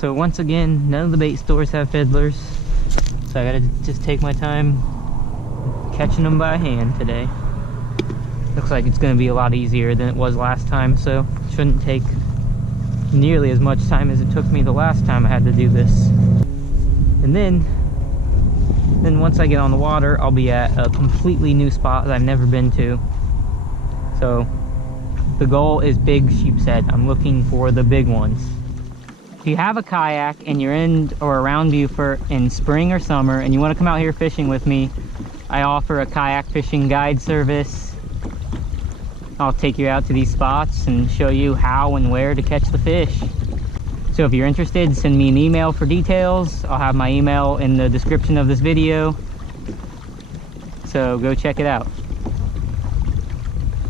So once again, none of the bait stores have fiddlers, so I gotta just take my time catching them by hand today. Looks like it's gonna be a lot easier than it was last time, so it shouldn't take nearly as much time as it took me the last time I had to do this. And then once I get on the water, I'll be at a completely new spot that I've never been to. So the goal is big sheepshead. I'm looking for the big ones. If you have a kayak and you're in or around Beaufort in spring or summer and you want to come out here fishing with me, I offer a kayak fishing guide service. I'll take you out to these spots and show you how and where to catch the fish. So if you're interested, send me an email for details. I'll have my email in the description of this video. So go check it out.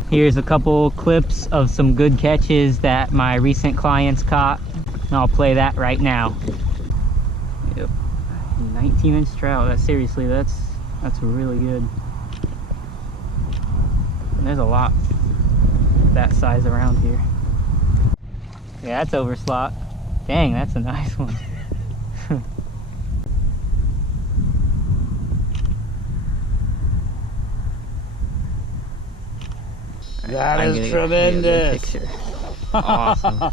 Here's a couple clips of some good catches that my recent clients caught. And I'll play that right now. Yep, 19-inch trout. Seriously, that's really good. And there's a lot that size around here. Yeah, that's overslot. Dang, that's a nice one. That is tremendous. Awesome.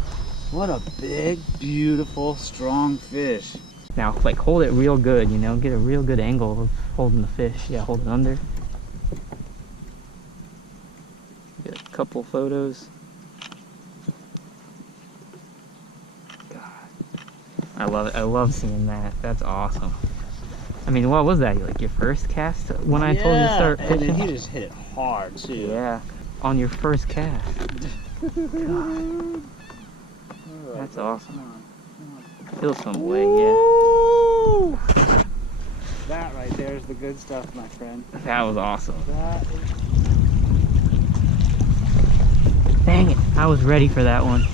What a big, beautiful, strong fish. Now, like, hold it real good, you know, get a real good angle of holding the fish. Yeah, hold it under. Get a couple photos. God, I love it. I love seeing that. That's awesome. I mean, what was that? Like your first cast when I told you to start fishing? And he just hit it hard too. Yeah, on your first cast. God. That's awesome. Feel some way, yeah. That right there is the good stuff, my friend. That was awesome. That is... Dang it, I was ready for that one.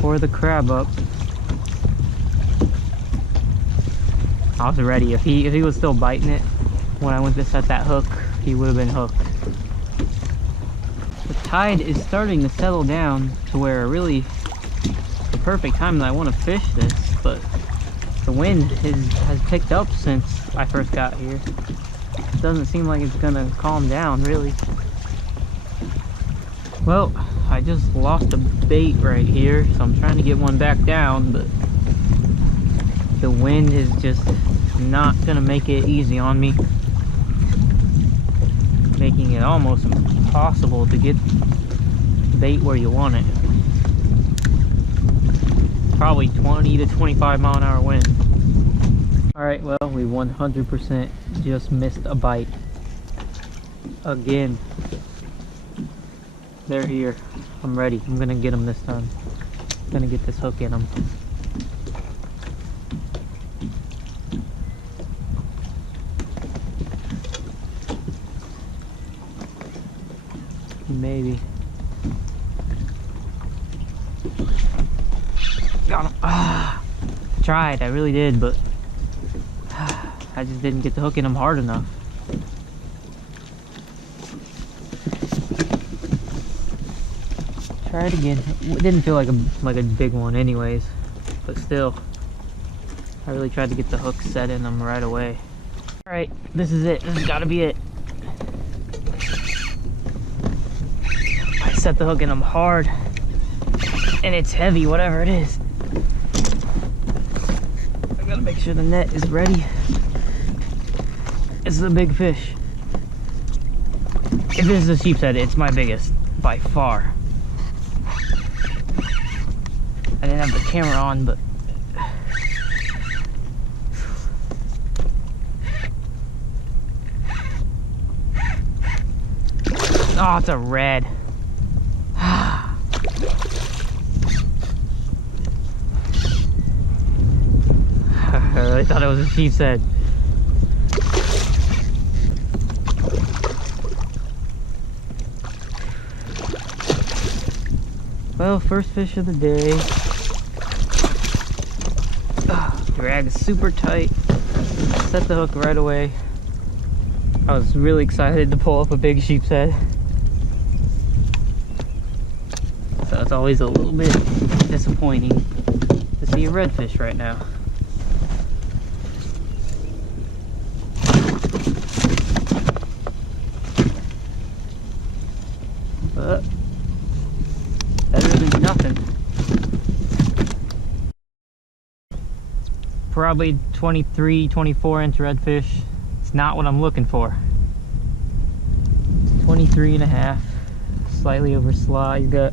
Tore the crab up. I was ready. If he was still biting it when I went to set that hook, he would have been hooked. The tide is starting to settle down to where really the perfect time that I want to fish this, but the wind has picked up since I first got here. It doesn't seem like it's gonna calm down really. Well, I just lost a bait right here, so I'm trying to get one back down, but the wind is just not gonna make it easy on me, making it almost impossible to get bait where you want it. Probably 20 to 25 mile an hour wind. Alright, well, we 100% just missed a bite again. They're here. I'm ready. I'm gonna get them this time. I'm gonna get this hook in them. Maybe. Got him. Ah, tried. I really did, but I just didn't get the hook in them hard enough. Try it again. It didn't feel like a big one, anyways, but still, I really tried to get the hook set in them right away. All right, this is it. This has got to be it. I set the hook in them hard, and it's heavy, whatever it is. I gotta make sure the net is ready. This is a big fish. If this is a sheepshead, it's my biggest by far. I didn't have the camera on, but oh, it's a red. I really thought it was a sheepshead. Well, first fish of the day. Drag super tight. Set the hook right away. I was really excited to pull up a big sheepshead. So So it's always a little bit disappointing to see a redfish right now. But better than nothing. Probably 23, 24 inch redfish. It's not what I'm looking for. It's 23 and a half. Slightly over slaw. He's got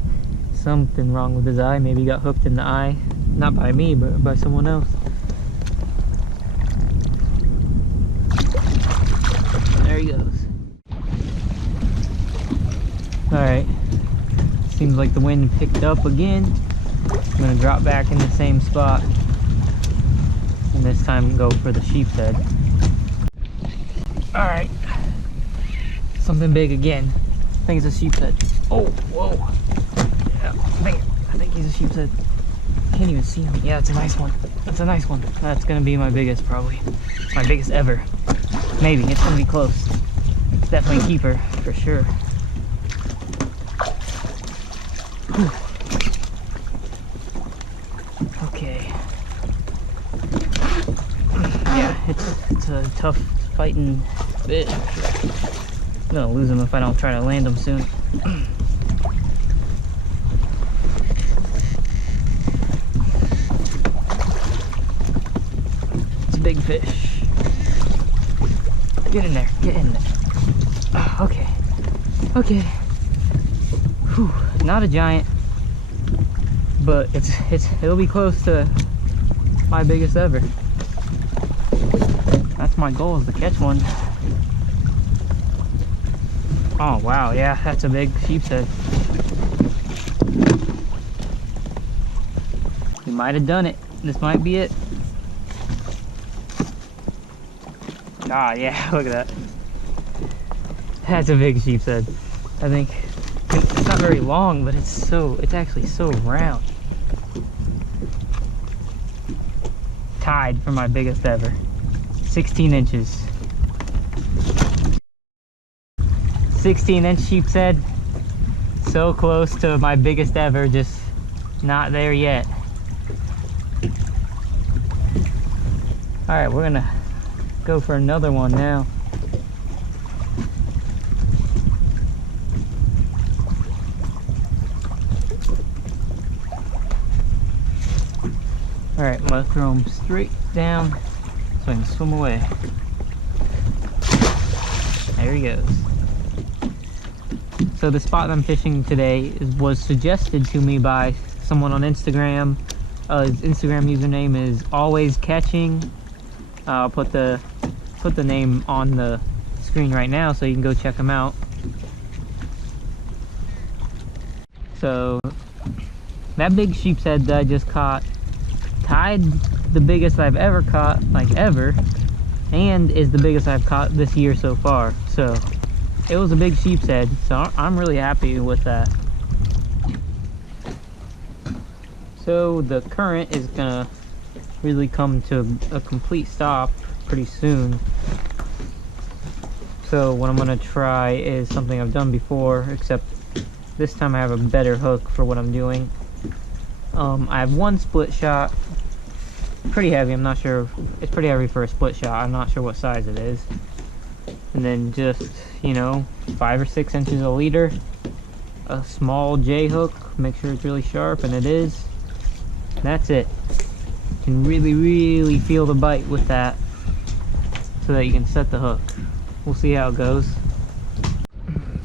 something wrong with his eye. Maybe he got hooked in the eye. Not by me, but by someone else. There he goes. Alright. Seems like the wind picked up again. I'm gonna drop back in the same spot. And this time go for the sheepshead. Alright. Something big again. I think it's a sheepshead. Oh, whoa. Yeah, I think he's a sheepshead. Can't even see him. Yeah, it's a nice one. That's a nice one. That's gonna be my biggest, probably. My biggest ever. Maybe. It's gonna be close. It's definitely a keeper, for sure. Whew. Okay. Yeah, it's a tough fighting fish. I'm gonna lose him if I don't try to land him soon. It's a big fish. Get in there, get in there. Oh, okay, okay. Whew. Not a giant, but it'll be close to my biggest ever. That's my goal, is to catch one. Oh wow, yeah, that's a big sheepshead. We might have done it. This might be it. Ah, yeah, look at that. That's a big sheepshead. I think it's not very long, but it's actually so round. Tied for my biggest ever. 16 inches. 16-inch sheepshead. So close to my biggest ever, just not there yet. Alright, we're gonna go for another one now. Alright, I'm gonna throw him straight down so I can swim away. There he goes. So the spot I'm fishing today was suggested to me by someone on Instagram. His Instagram username is always catching. I'll put the name on the screen right now so you can go check him out. So that big sheepshead that I just caught tied the biggest I've ever caught, like ever, and is the biggest I've caught this year so far. So it was a big sheepshead, so I'm really happy with that. So the current is gonna really come to a complete stop pretty soon. So what I'm gonna try is something I've done before, except this time I have a better hook for what I'm doing. I have one split shot, pretty heavy. I'm not sure, it's pretty heavy for a split shot. I'm not sure what size it is. And then just, you know, 5 or 6 inches a leader, a small J hook, make sure it's really sharp, and it is. That's it. You can really feel the bite with that, so that you can set the hook. We'll see how it goes.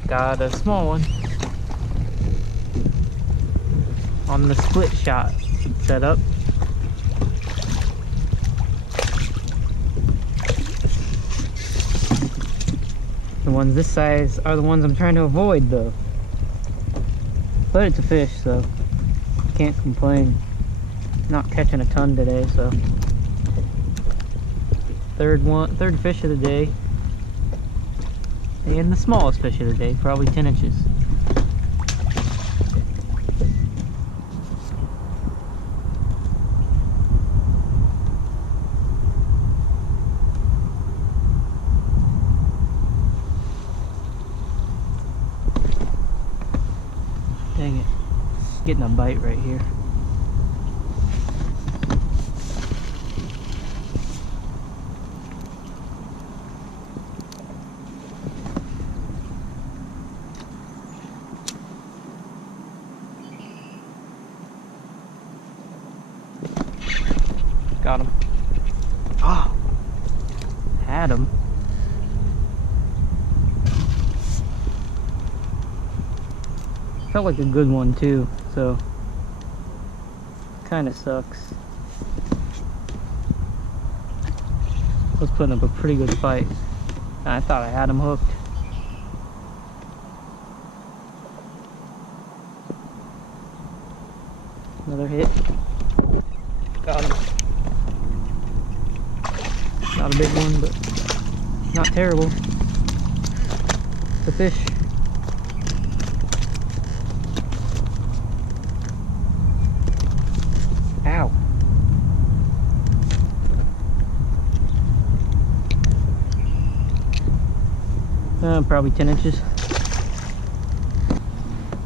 Got a small one on the split shot setup. The ones this size are the ones I'm trying to avoid though. But it's a fish, so can't complain. Not catching a ton today, so. Third fish of the day. And the smallest fish of the day, probably 10 inches. Dang it. getting a bite right here. Got him. Oh, had him. Felt like a good one too, so kind of sucks. Was putting up a pretty good fight. I thought I had him hooked. Another hit. Got him. Not a big one, but not terrible. It's a fish. Ow. Probably 10 inches.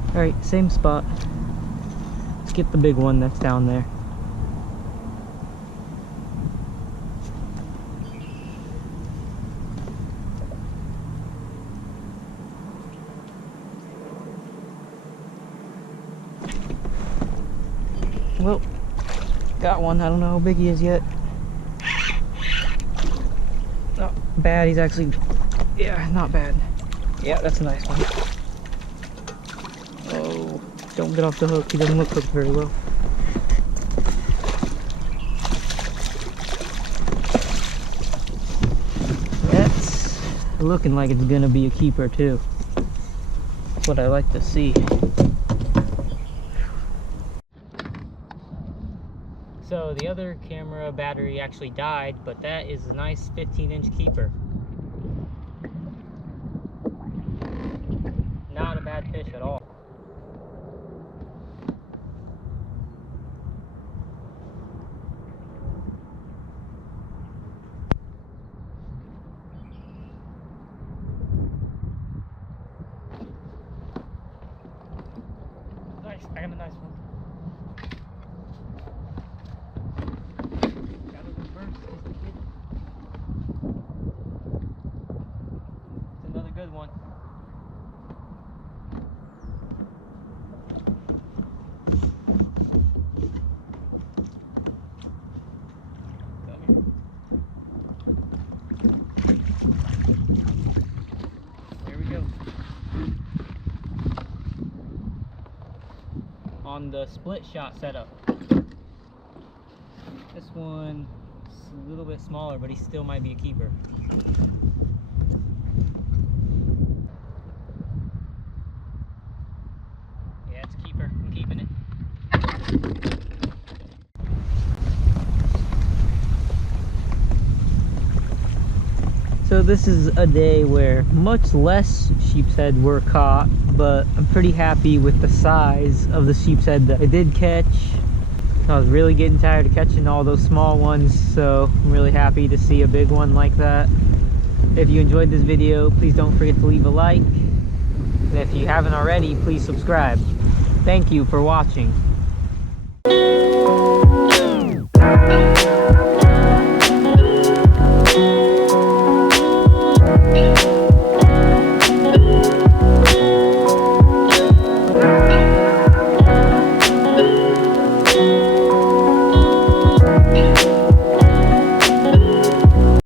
Alright, same spot. Let's get the big one that's down there. Well, got one. I don't know how big he is yet. Not bad. He's actually, yeah, not bad. Yeah, that's a nice one. Oh, don't get off the hook. He doesn't look hooked very well. That's looking like it's gonna be a keeper too. That's what I like to see. So the other camera battery actually died, but that is a nice 15-inch keeper. Not a bad fish at all. Nice, I got a nice one. Another good one. There we go. On the split shot setup. This one is a little bit smaller, but he still might be a keeper. Yeah, it's a keeper. I'm keeping it. So this is a day where much less sheepshead were caught, but I'm pretty happy with the size of the sheepshead that I did catch. I was really getting tired of catching all those small ones, so I'm really happy to see a big one like that. If you enjoyed this video, please don't forget to leave a like. And if you haven't already, please subscribe. Thank you for watching.